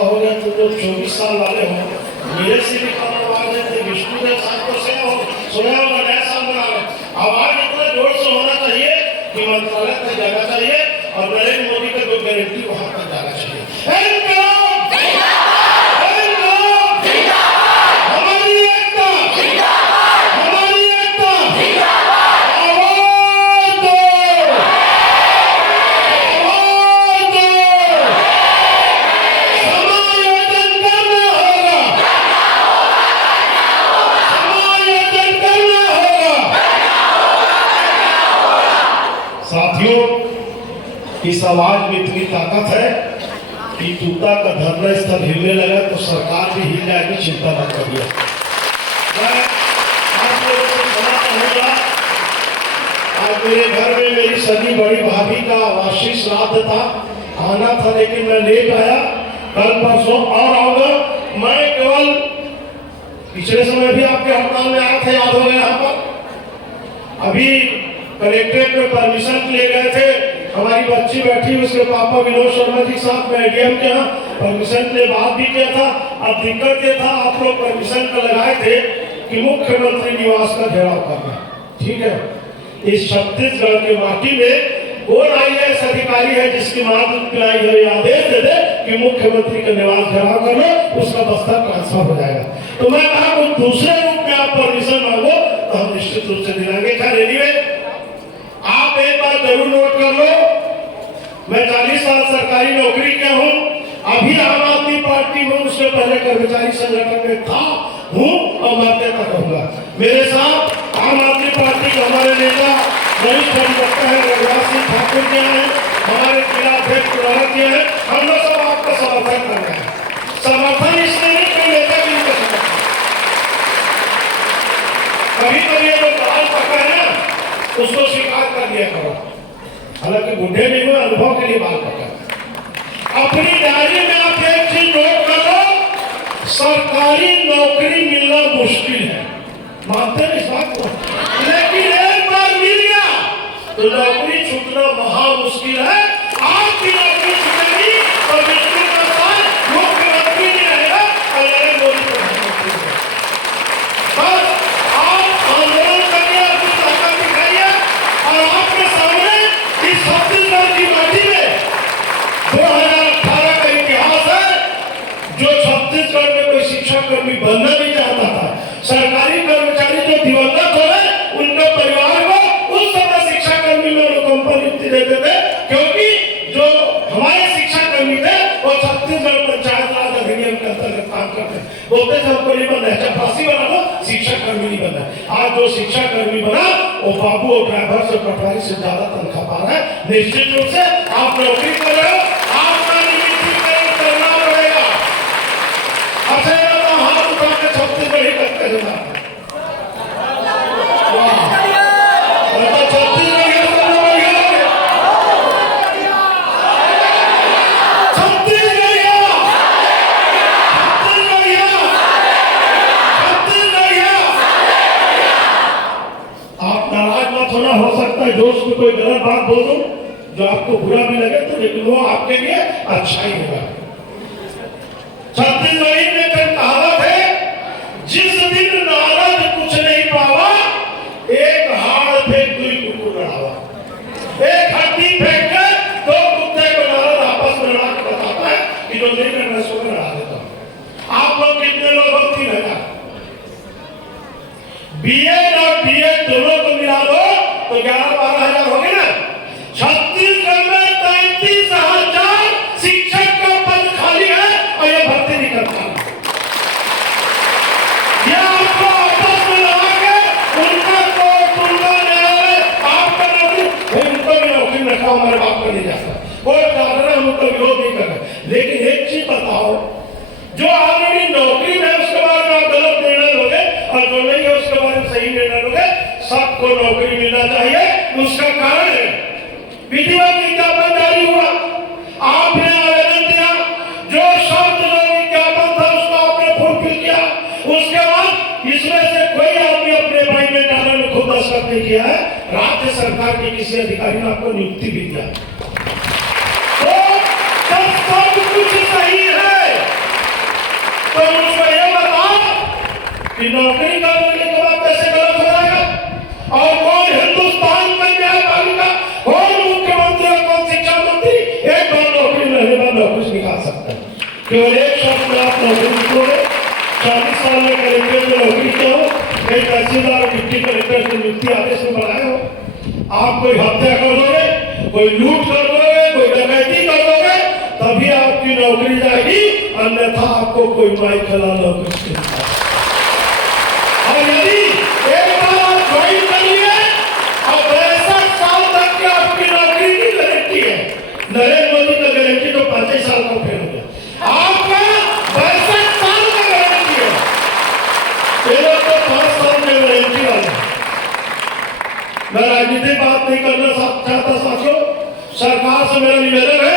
कहोगे तो जो 24 साल वाले हो मेरे से भी कम आवाज है, विष्णुदेव साहब को सोया होगा नया साल बना रहे। आवाज इतना जोर से होना चाहिए कि मंत्रालय तक जाना चाहिए और नरेंद्र मोदी का जो गारंटी वहां तक जाना चाहिए। साथियों, इस आवाज में इतनी ताकत है कि तूता का धरना स्थल हिलने लगा तो सरकार भी हिल जाएगी, चिंता मत करिए। मैं आप लोगों से क्षमा चाहूंगा, आज मेरे घर में मेरी सगी बड़ी भाभी का वार्षिक श्राद्ध था, आना था लेकिन मैं लेट आया। कल परसों और आऊंगा। मैं केवल पिछले समय भी आपके हड़ताल में आया था, याद हो गया यहाँ पर। अभी कलेक्ट्रेट में परमिशन ले गए थे, हमारी बच्ची बैठी उसके पापा विनोद शर्मा जी साथ में एडीएम के यहाँ परमिशन ले बात भी किया था। अब दिक्कत ये था, आप लोग परमिशन का लगाए थे कि मुख्यमंत्री निवास का घेराव करना, ठीक है। इस छत्तीसगढ़ के माटी में कौन आईएएस अधिकारी है जिसकी मां पिलाई हुई आदेश दे दे कि मुख्यमंत्री का निवास घेराव कर लो, उसका बस्ता ट्रांसफर हो जाएगा। तो मैं कहा कोई दूसरे रूप में आप परमिशन मांगो तो हम निश्चित रूप से दिलाएंगे। खैर एनीवे, आप एक बात जरूर नोट कर लो, मैं 40 साल सरकारी नौकरी किया हूँ, अभी आम आदमी पार्टी में, उससे पहले कर्मचारी संगठन में था, हूँ और मरते तक रहूंगा। मेरे साथ आम आदमी पार्टी के हमारे नेता वरिष्ठ अधिवक्ता है रघुराज सिंह ठाकुर जी हैं, हमारे जिला अध्यक्ष प्रहलाद जी हैं, हम लोग सब आपका समर्थन कर रहे हैं। समर्थन इसलिए नहीं कोई नेता भी नहीं कर सकता। कभी कभी ये जो दाल पका है ना, उसको स्वीकार कर दिया करो, हालांकि बुढ़े नहीं हुए, अनुभव के लिए बाल पका। अपनी डायरी में आप एक चीज नोट करो, सरकारी नौकरी मिलना मुश्किल है, मानते हैं इस बात को, लेकिन एक बार मिल गया तो नौकरी छूटना महा मुश्किल है। आपकी नौकरी छूटेगी तो विष्णु का साथ मुख्यमंत्री नहीं रहेगा और नरेंद्र मोदी प्रधानमंत्री रहेगा। बस आप आंदोलन करिए, अपनी ताकत दिखाइए और आपके सामने इस छत्तीसगढ़ की माटी में 2018 का इतिहास है। जो छत्तीसगढ़ में कोई शिक्षा कर्मी बनना नहीं चाहता था, सरकारी कर्मचारी जो दिवंगत हो गए, उनके परिवार को उस समय शिक्षा कर्मी में अनुकंपा नियुक्ति देते थे, क्योंकि जो हमारे शिक्षा कर्मी थे वो छत्तीसगढ़ पंचायत राज अधिनियम के अंतर्गत काम करते थे। बोलते थे हमको नहीं बनना है, चपरासी बना दो, शिक्षा कर्मी नहीं बनना है। आज जो शिक्षा कर्मी बना वो बाबू और ड्राइवर से पटवारी से ज्यादा तनख्वाह पा रहा है। निश्चित रूप से आप नौकरी कर रहे हो, आपका नियमितीकरण करना पड़ेगा। हाथ उठा के छत्तीसगढ़ ही करते हैं। हो सकता है दोस्त को कोई गलत बात बोल दूं जो आपको बुरा भी लगे, तो लेकिन वो आपके लिए अच्छा ही होगा। छत्तीसगढ़ी में कई कहावत है, जिस दिन नारद कुछ नहीं पावा, एक हाड़ फेंक दुई कुकुर लड़ावा। एक हड्डी फेंक के दो कुत्ते को नारद आपस में लड़ा के बताता है कि जो नहीं करना सो लड़ा देता हूं। आप लोग कितने लोग हो? 3000। बीएड और बीएड दोनों को मिला दो तो 11-12 हजार हो गए ना। छत्तीसगढ़ में 33,000 शिक्षक का पद खाली है और ये भर्ती नहीं करता। ये आपको आपस में लगा के उनका कोर्ट, उनका न्यायालय, आपका नौकरी, उनको भी नौकरी रखा, हमारे बाप का नहीं जाता। कोई कारण है, हम उनका विरोध नहीं कर रहे, लेकिन एक चीज बताओ, जो ऑलरेडी नौकरी है उसके बारे में आप गलत निर्णय लोगे और जो नहीं है उसके बारे में सही निर्णय लोगे। सबको नौकरी मिलना चाहिए, उसका कारण है विधिवत विज्ञापन जारी हुआ, आपने आवेदन दिया, जो शब्द जो विज्ञापन था उसको आपने फुलफिल किया, उसके बाद इसमें से कोई आदमी अपने भाई में डालने में खुद दस्तखत नहीं किया है, राज्य सरकार के किसी अधिकारी ने आपको नियुक्ति भी दिया। तो सब कुछ सही है, तो मुझको ये बताओ कि नौकरी करने के बाद कैसे गलत हो जाएगा? और कौन हिंदुस्तान में न्यायपालिका, कौन मुख्यमंत्री और कौन शिक्षा मंत्री एक बार नौकरी रहने बाद नौकरी से निकाल सकता है? केवल एक शब्द में आप नौकरी निकलोगे। 40 साल में कलेक्टर में नौकरी किया हो, कई तहसीलदार और डिप्टी कलेक्टर की नियुक्ति आदेश में बनाए हो, आप कोई हत्या कर दोगे, कोई लूट कर दोगे, कोई डकैती कर दोगे, तभी आपकी नौकरी जाएगी, अन्यथा आपको कोई माई खिला नौकरी से निकाल। और यदि एक बार आप ज्वाइन कर लिए और 62 साल तक की आपकी नौकरी की गारंटी है, नरेंद्र मोदी का गारंटी तो 35 साल का फेल हो गया, आपका 62 साल का गारंटी है, ये लोग तो 5 साल में गारंटी वाले। मैं राजनीतिक बात नहीं करना चाहता साथियों, सरकार से मेरा निवेदन है,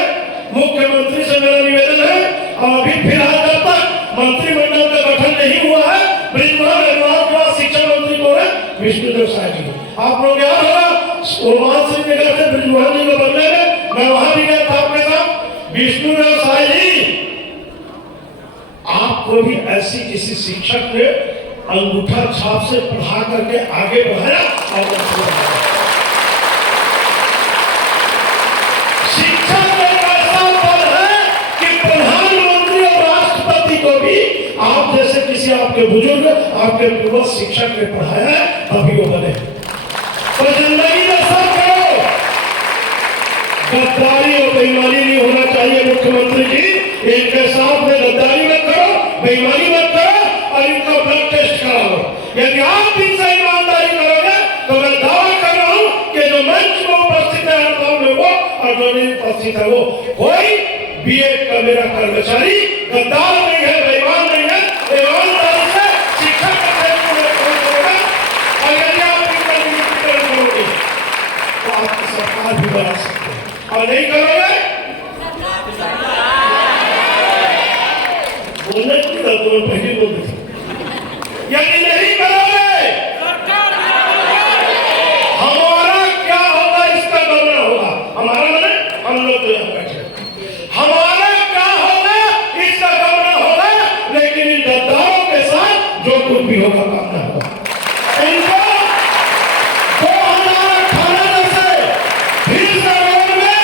मुख्यमंत्री से मेरा निवेदन है, अभी फिलहाल जब तक मंत्रिमंडल का गठन नहीं हुआ है, ब्रिजभवन निर्माण के बाद शिक्षा मंत्री को है विष्णुदेव साय जी। आप लोग याद होगा ओमान सिंह के घर से ब्रिजभवन जी को बदले में, मैं वहां भी गया था आपके साथ। विष्णुदेव साय जी, आपको भी ऐसी किसी शिक्षक ने अंगूठा छाप से पढ़ा करके आगे बढ़ाया और शिक्षा में ऐसा पद है कि प्रधानमंत्री और राष्ट्रपति को भी आप जैसे किसी आपके बुजुर्ग, आपके पूर्वज शिक्षक ने पढ़ाया है, तभी वो बने। तो जिंदगी में सब करो, गद्दारी और बेईमानी नहीं होना चाहिए। मुख्यमंत्री जी, इनके साथ में गद्दारी मत करो, बेईमानी मत करो और इनका ब्लड टेस्ट कराओ। यदि आप इनसे ईमानदारी करोगे तो मैं दावा कर रहा हूं कि जो मंच में उपस्थित है वो और जो नहीं उपस्थित है वो, कोई बीएड का मेरा कर्मचारी गद्दार नहीं है, बेईमान नहीं है, ईमानदारी से शिक्षा का क्षेत्र में काम करेगा। और यदि आप इनका निजीकरण करोगे तो आपकी सरकार भी बना सकते हैं, और नहीं करोगे बोलने की पहले बोल दी, यदि नहीं करोगे हमारा क्या होगा इसका गौरव होगा। हमारा मैंने हम लोग तो यहाँ बैठे, हमारा क्या होगा इसका गौरव होगा, लेकिन इन गद्दारों के साथ जो कुछ भी होगा काम ना होगा। इनको 2018 से फिर से रोड में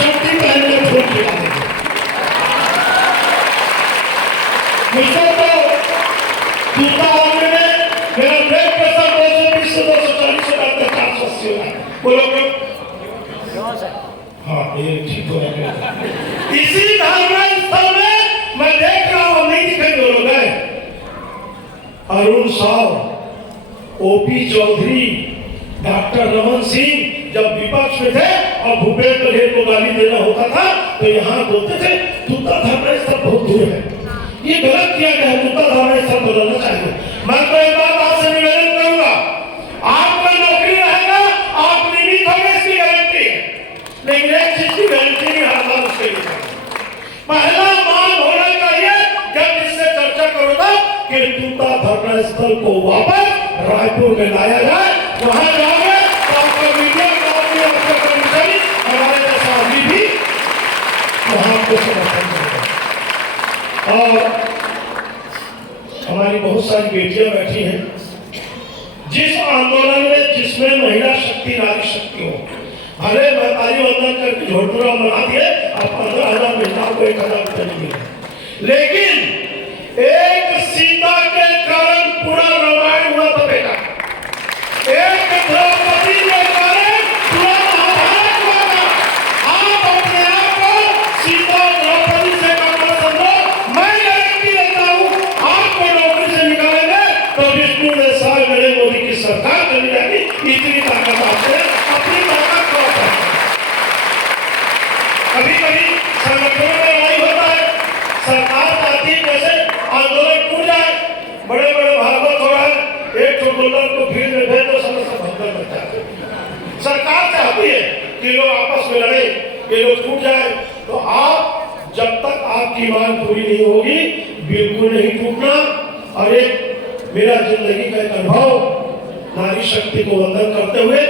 शक्ति पहनने छोड़ दिया देंगे। मुझको तो दूसरा आदमी में मेरा ब्लड प्रेशर 220 से 240 से 480 हो रहा है। बोलो क्यों? हाँ, ये ठीक हो गया। इसी धार्मिक स्थल में मैं देख रहा हूँ, नहीं दिखेंगे लोग हैं, अरुण साव, ओपी चौधरी, डॉक्टर रमन सिंह जब विपक्ष में थे और भूपेश बघेल को गाली देना होता था तो यहाँ बोलते थे दूसरा धर्म स्थल बहुत दूर है, ये गलत किया गया है, दूसरा धर्म स्थल बदलना चाहिए। मैं तो एक बात आपसे निवेदन करूंगा, आपका नौकरी रहेगा, आप नियमित होंगे, इसकी गारंटी है, लेकिन एक चीज की गारंटी नहीं, हर बार उसके लिए पहला मांग होना चाहिए जब इससे चर्चा करोगे कि दूसरा धर्म स्थल को वापस रायपुर में लाया जाए। वहां जाओगे तो आपका मीडिया आपका कर्मचारी हमारे जैसा आदमी भी वहां आपको समर्थन करेगा। और हमारी बहुत सारी बेटियां बैठी हैं, जिस आंदोलन में जिसमें महिला शक्ति नारी शक्ति हो, भले महतारी वंदन करके झोटपुरा बना दिए और 15,000 महिलाओं को 1,000 रुपये मिले, लेकिन एक सीता के कारण पूरा रामायण हुआ था बेटा, एक द्रौपदी के कारण पूरा महाभारत हुआ था। आप अपने आप को सीता द्रौपदी से कम समझो, मैं गारंटी देता हूँ आपको नौकरी से निकालेंगे तो विष्णुदेव साय नरेंद्र मोदी की सरकार चली जाएगी। इतनी ताकत आपसे, अपनी ताकत को कभी कभी संगठनों में लड़ाई होता है, सरकार चाहती है जैसे आंदोलन टूट जाए, बड़े बड़े भागवत हो रहा है, एक छोटे को भीड़ में भेज दो, समस्या भगदड़ मच जाती है। सरकार चाहती है कि लोग आपस में लड़े, ये लोग टूट जाए, तो आप जब तक आपकी मांग पूरी नहीं होगी बिल्कुल नहीं टूटना। और एक मेरा जिंदगी का एक अनुभव, नारी शक्ति को वंदन करते हुए,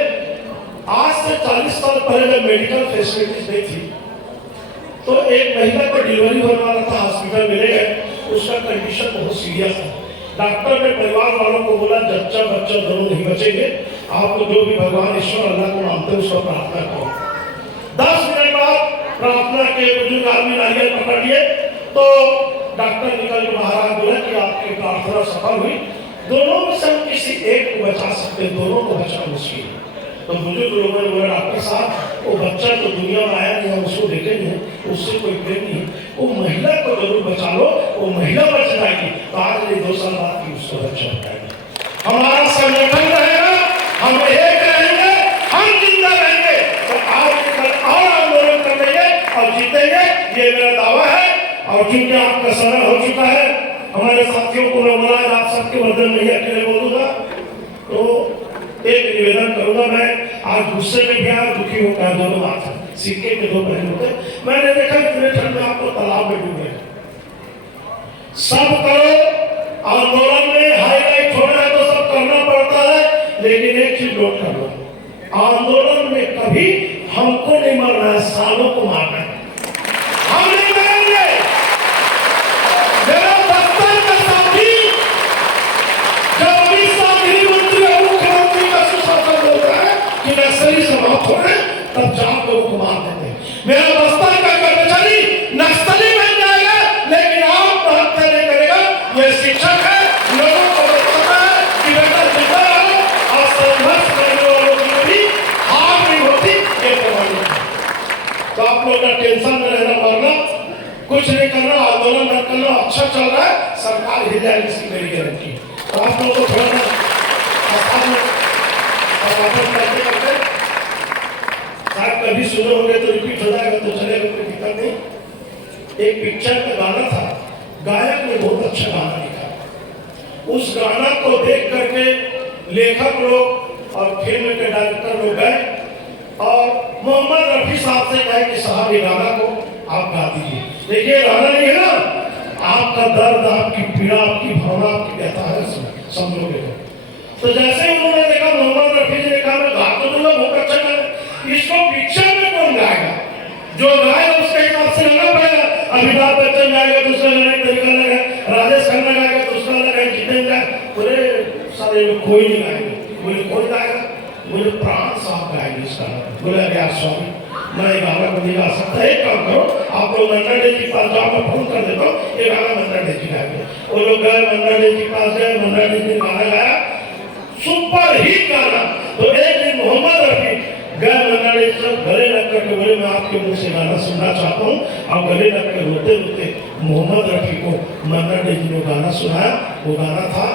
आज से 40 साल पहले जब मेडिकल फैसिलिटीज नहीं थी तो एक महिला को डिलीवरी होने वाला था, हॉस्पिटल में ले गए, उसका कंडीशन बहुत सीरियस है। डॉक्टर ने परिवार वालों को बोला जच्चा बच्चा दोनों नहीं बचेंगे, आपको जो भी भगवान ईश्वर अल्लाह को मानते हैं उसको प्रार्थना करो। 10 मिनट बाद प्रार्थना के बुजुर्ग आदमी नारियल पकड़ लिए तो डॉक्टर निकल के बाहर बोला कि आपकी प्रार्थना सफल हुई, दोनों में से हम किसी एक को बचा सकते हैं, दोनों को बचाना मुश्किल है। तो बुजुर्ग लोगों ने बोला डॉक्टर साहब वो बच्चा तो दुनिया में आया नहीं, हम उसको देखे नहीं, उससे कोई प्रेम नहीं, वो महिला को जरूर बचा लो, वो महिला बच जाएगी तो आज नहीं 2 साल बाद की उसको बच्चा बताएगा। हमारा संगठन रहेगा, हम एक रहेंगे, हम जिंदा रहेंगे तो आज कल और आंदोलन कर लेंगे और जीतेंगे, ये मेरा दावा है। और क्योंकि आपका समय हो चुका है, हमारे साथियों को मैं बोला आप सबके मदद नहीं अकेले बोलूंगा, तो एक निवेदन करूंगा। मैं आज गुस्से में भी आया, दुखी होकर दोनों बात सिक्के के 2 पहलू होते। मैंने देखा इतने ठंड में आपको तालाब में डूबे, सब करो आंदोलन में हाईलाइट होना है तो सब करना पड़ता है, लेकिन एक चीज नोट कर लो, आंदोलन में कभी हमको नहीं मरना है, सालों को मारना है। हम नहीं मरेंगे। मेरा बस्तर का साथी जब अभी साथी मंत्री और मुख्यमंत्री का सुशासन बोलता है कि नक्सली समाप्त हो रहे, तब 4 लोगों को मार देते हैं। मेरा बस्तर का कर्मचारी नक्सली बन जाएगा, लेकिन आत्महत्या नहीं करेगा। ये शिक्षक है, लोगों को बताता है कि बेटा जिंदा रहो और संघर्ष करने वालों की भी हार नहीं होती, ये प्रमाणित है। तो आप लोग का टेंशन में रहना, मरना कुछ नहीं करना, आंदोलन न करना, अच्छा चल रहा है, सरकार हिल जाएगी, इसकी मेरी गारंटी। तो आप लोगों को थोड़ा करते करते शायद कभी सुने होंगे तो रिपीट हो जाएगा तो चलेगा, कोई दिक्कत नहीं। एक पिक्चर का गाना था, गायक ने बहुत अच्छा गाना लिखा, उस गाना को देख करके लेखक लोग और फिल्म के डायरेक्टर लोग गए और मोहम्मद रफी साहब से कहे कि साहब ये गाना को आप गा दीजिए। देखिए गाना नहीं है ना, आपका दर्द, आपकी पीड़ा, आपकी भावना, आपकी व्यथा है, समझोगे। तो जैसे उन्होंने देखा, मोहम्मद रफी जी ने कहा मैं गा तो दूंगा, बहुत अच्छा गाना, इसको पिक्चर में कौन गाएगा? जो गाएगा उसके हिसाब से गाना पड़ेगा। अमिताभ बच्चन गाएगा तो उसका गाने तरीका लगा, राजेश खन्ना गाएगा तो उसका लगा, जितेंद्र गाएगा, बोले सारे कोई नहीं गाएगा। बोले कौन गाएगा? बोले प्राण साहब गाएंगे इसका। बोले अरे यार स्वामी, मैं ये गाना को नहीं गा सकता, एक काम करो आप लोग मंडा डे के पास जाओ, मैं फोन कर देता हूँ, ये गाना मंडा डे जी गाएंगे। वो लोग गए मंडा डे के पास गए, मंडा डे ने गाना गाया, सुपर हिट गाना। तो एक दिन मोहम्मद रफी गए मंडा डे से गले लग करके बोले मैं आपके मुंह से गाना सुनना चाहता हूँ, और गले लग कर रोते रोते मोहम्मद रफी को मंडा डे जी ने गाना सुनाया। वो गाना था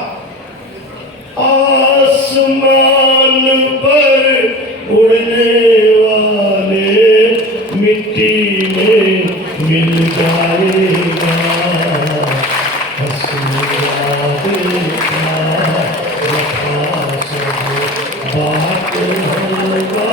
आसमान पर उड़ने वाले मिट्टी में मिल जाएगा, बात होगा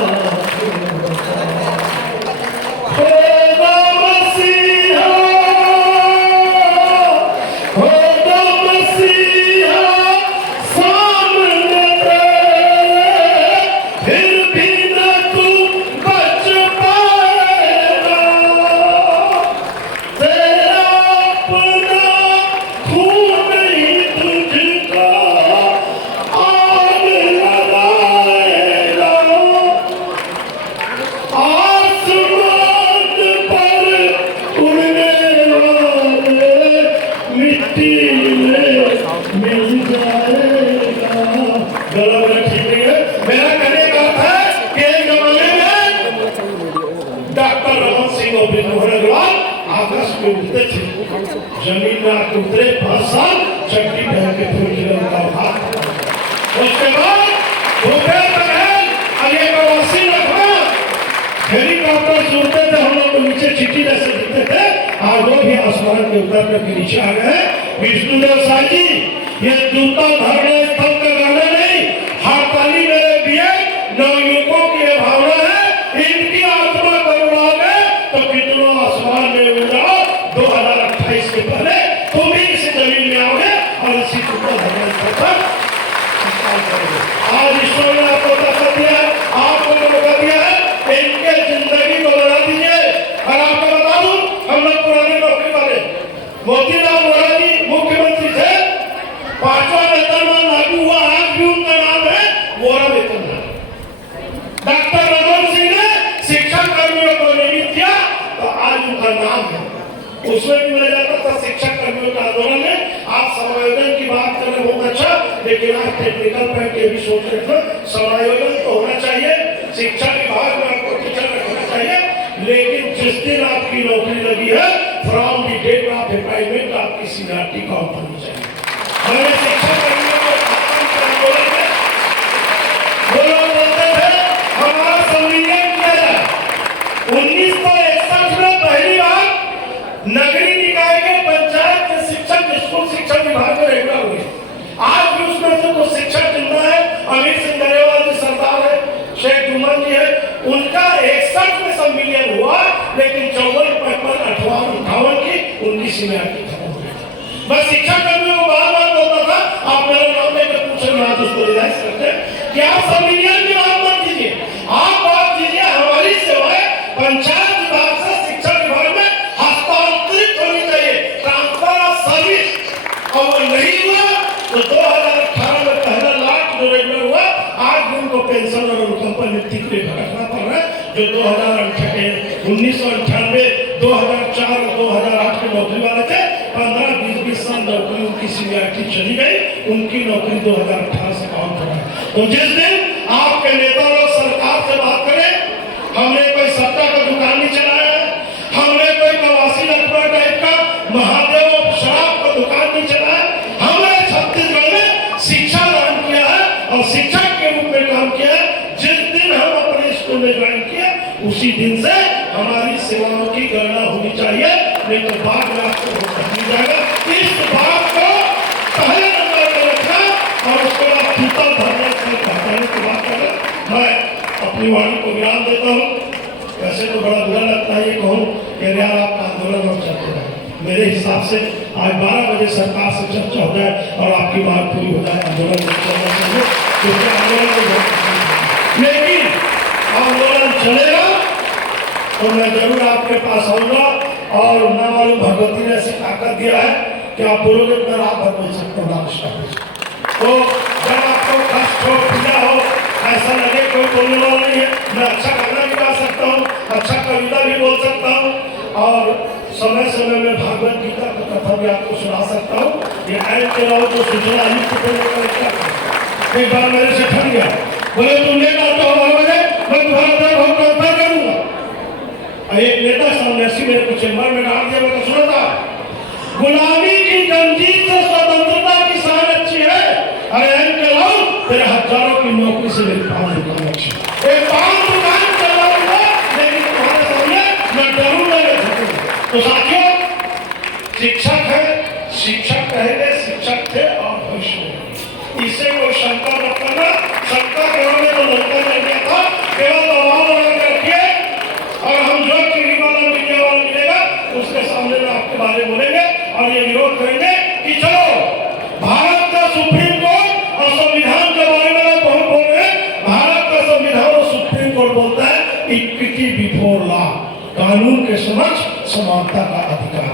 जमीन में उतरे 5 साल चट्टी पहन के फिर उसके बाद भूपेश बघेल आगे प्रवासी रखना हेलीकॉप्टर से उड़ते थे, हम लोग नीचे चिट्ठी जैसे दिखते थे, आज वो भी आसमान के उतर करके नीचे आ गए। विष्णुदेव साई जी, ये जूता धरने स्थल का गाना नहीं, हड़ताली मेरे दिए नवयुवकों की भावना है, इनकी आत्मा करुणाओगे तो कितनों आसमान में उड़ जाओ। 2028 के पहले तुम भी इसी जमीन में आओगे और इसी जूता धरने स्थल पर आज ईश्वर ने आपको ताकत दिया है, आपको मौका दिया है, इनके जिंदगी को बढ़ा दीजिए। और आपको बता दूं, हम लोग पुराने नौकरी वाले मोतीलाल वोरा जी उसमें भी मिला जाता था शिक्षक कर्मियों का आंदोलन में। आप समायोजन की बात कर रहे बहुत अच्छा, लेकिन आज टेक्निकल पॉइंट ये भी सोच रहे थे समायोजन तो होना चाहिए, शिक्षा विभाग में आपको टीचर रखना चाहिए, लेकिन जिस दिन आपकी नौकरी लगी है from the date of appointment आपकी सीनियरिटी काउंट होनी चाहिए। मैंने शिक्षा कर्मियों को आंदोलन में वो लोग बोलते थे हमारा संविलियन किया जाए। 1961 में पहली बार नगरीय निकाय के पंचायत के शिक्षक स्कूल शिक्षा विभाग में रेगुलर हुए। आज भी उसमें से कुछ शिक्षक जिंदा है, अमीर सिंह गरेवाल जी सरदार है, शेख जुम्मन जी है, उनका 61 में संविलियन हुआ, लेकिन 54, 55, 58 की उनकी सीनियरिटी खत्म हो गई। मैं शिक्षा कर्मियों को बार बार बोलता था, आप मेरा नाम लेकर पूछे मैं आज उसको रिलाइज करते कि आप संविलियन की बात मत कीजिए, आप बात कीजिए हमारी सेवाएं पंचायत विभाग से शिक्षा विभाग में हस्तांतरित होनी चाहिए, ट्रांसफर ऑफ सर्विस। और नहीं हुआ तो 2018 में पहला लाख जो रेगुलर हुआ, आज भी उनको पेंशन और अनुकंपा नियुक्ति के लिए भटकना पड़ रहा है। जो 1998, 2004 और 2008 के नौकरी वाले थे, 15-20 साल नौकरी उनकी सीनियरिटी चली गई, उनकी नौकरी 2018 से काउंट हो रहा है। तो जिस दिन आपके नेता लोग सरकार से बात करें हमने कोई सत्ता का दुकान नहीं चलाया है, हमने कोई कवासी लखपत टाइप का महादेव शराब का दुकान नहीं चलाया, हमने छत्तीसगढ़ में शिक्षा दान किया है और शिक्षक के रूप में काम किया है। जिस दिन हम अपने स्कूल में ज्वाइन किया उसी दिन से हमारी सेवाओं की गणना होनी चाहिए, नहीं तो बाद में आपको नहीं जाएगा। इस बात को पहले नंबर पर रखना और उसके बाद पीतल भरने की बात करना। मैं अपनी वाणी को विराम देता हूँ। वैसे तो बड़ा बुरा लगता है ये कहूँ कि यार आपका आंदोलन और चलते रहे। मेरे हिसाब से आज 12 बजे सरकार से चर्चा हो जाए और आपकी बात पूरी हो जाए, आंदोलन चलना चाहिए, क्योंकि आंदोलन लेकिन आंदोलन चलेगा तो मैं जरूर आपके पास आऊंगा। और ना मालूम भगवती ने ऐसी ताकत दिया है कि आप बोलोगे मैं रात भर बोल सकता हूँ। तो जब आपको कष्ट हो, पीड़ा हो, ऐसा लगे कोई बोलने वाला नहीं है, मैं अच्छा गाना भी गा सकता हूँ, अच्छा कविता भी बोल सकता हूँ और समय समय में भागवत गीता की कथा भी आपको सुना सकता हूँ। ये ऐड चलाओ तो सूचना एक बार मेरे से ठन गया, बोले तुम नहीं करते हो मैं तुम्हारा करूंगा। एक नेता सामने ऐसी मेरे को चेम्बर में डाल दिया, मैं तो सुना था गुलामी की जंजीर से स्वतंत्रता की शान अच्छी है, अरे ऐड चलाओ तेरे हजारों की नौकरी से मेरी 5 दुकान अच्छी है, 5 दुकान चलाऊंगा लेकिन तुम्हारे सामने मैं डरूंगा नहीं। तो साथियों शिक्षक है, शिक्षक कहेंगे शिक्षक थे और भविष्य में इससे कोई शंका मत करना। शंका करोगे तो लड़का मिल गया था, केवल दबाव लगा रखिए और हम जो टीवी वाला मीडिया वाला मिलेगा उसके सामने में आपके बारे में बोलेंगे और ये विरोध करेंगे कि चलो भारत का सुप्रीम कोर्ट और संविधान के बारे में बहुत बोल रहे हैं। भारत का संविधान और सुप्रीम कोर्ट बोलता है इक्विटी बिफोर लॉ, कानून के समक्ष समानता का अधिकार।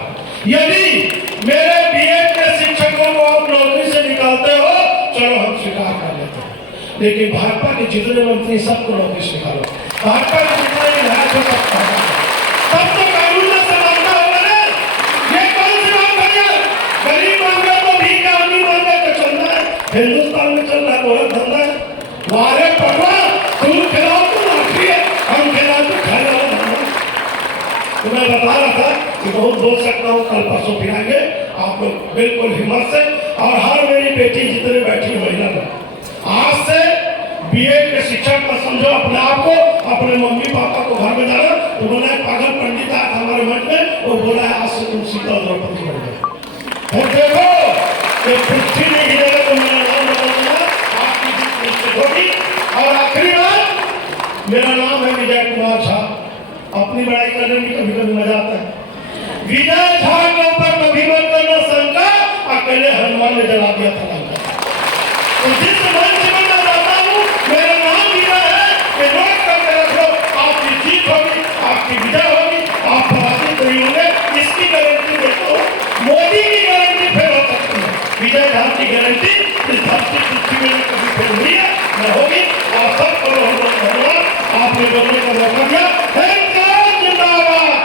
यदि मेरे बीएड के शिक्षकों को आप नौकरी से निकालते हो चलो हम स्वीकार कर लेते हैं, लेकिन भाजपा के जितने मंत्री सबको नौकरी से निकालो, भाजपा के जितने विधायक हो सब तो कानून में समानता होगा ना। ये कौन सी बात है? गरीब मांगे तो भीख, आदमी मांगे तो चलना है, हिंदुस्तान में चल रहा है गोरख धंधा है। वारे पड़वा तुम खिलाओ तो लाठी है, हम खिलाओ तो खाए वाला धंधा। तो मैं बता रहा था कि बहुत बोल सकता हूँ, कल परसों फिर आएंगे आप लोग बिल्कुल हिम्मत से। और हर मेरी बेटी जितने बैठी महिला में आज से बीएड के शिक्षक का समझो अपने आप को, अपने मम्मी पापा को घर में जाना तो बोला है पागल पंडित आया हमारे मन में, वो बोला है आज से तुम सीता द्रौपदी बन गए। और देखो ये पृथ्वी नहीं हिलेगा तो मेरा नाम बदलना आपकी निश्चित होगी। और आखिरी बात, मेरा नाम है विजय कुमार झा। अपनी बड़ाई करने में कभी कभी मजा आता है। विजय झा के ऊपर कभी मत करना शंका, अकेले हनुमान ने जला दिया था लंका। तो जिस मंच में मैं रहता हूँ मेरा नाम विजय है, कि नोट करके रख लो, आपकी जीत होगी, आपकी विजय होगी, आप पराजित नहीं होंगे, इसकी गारंटी देता हूँ। मोदी की गारंटी फेल हो सकती है, विजय झा की गारंटी इस धरती पृथ्वी में कभी फेल हुई है न होगी। आप सबको धन्यवाद, आपने बोलने का मौका दिया। जिंदाबाद।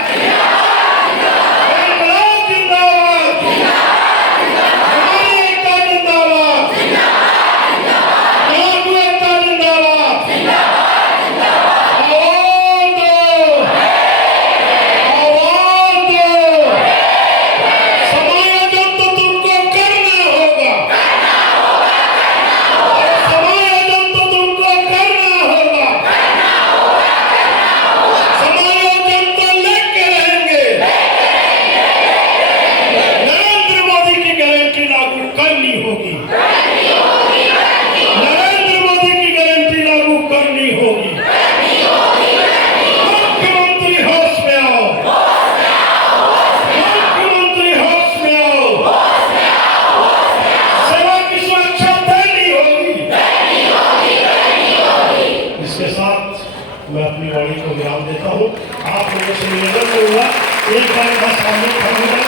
अपनी वाणी को विराम देता हूँ। आप लोगों से निवेदन करूँगा, एक बार मैं सामने खड़ा,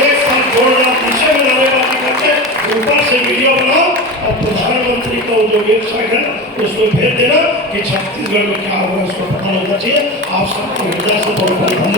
एक साथ जोड़ना पीछे में नारेबाजी करके ऊपर से वीडियो बनाओ और प्रधानमंत्री का जो वेबसाइट है उसको भेज देना कि छत्तीसगढ़ में क्या हो रहा है उसको पता होना चाहिए। आप सबको हृदय से बहुत बहुत धन्यवाद।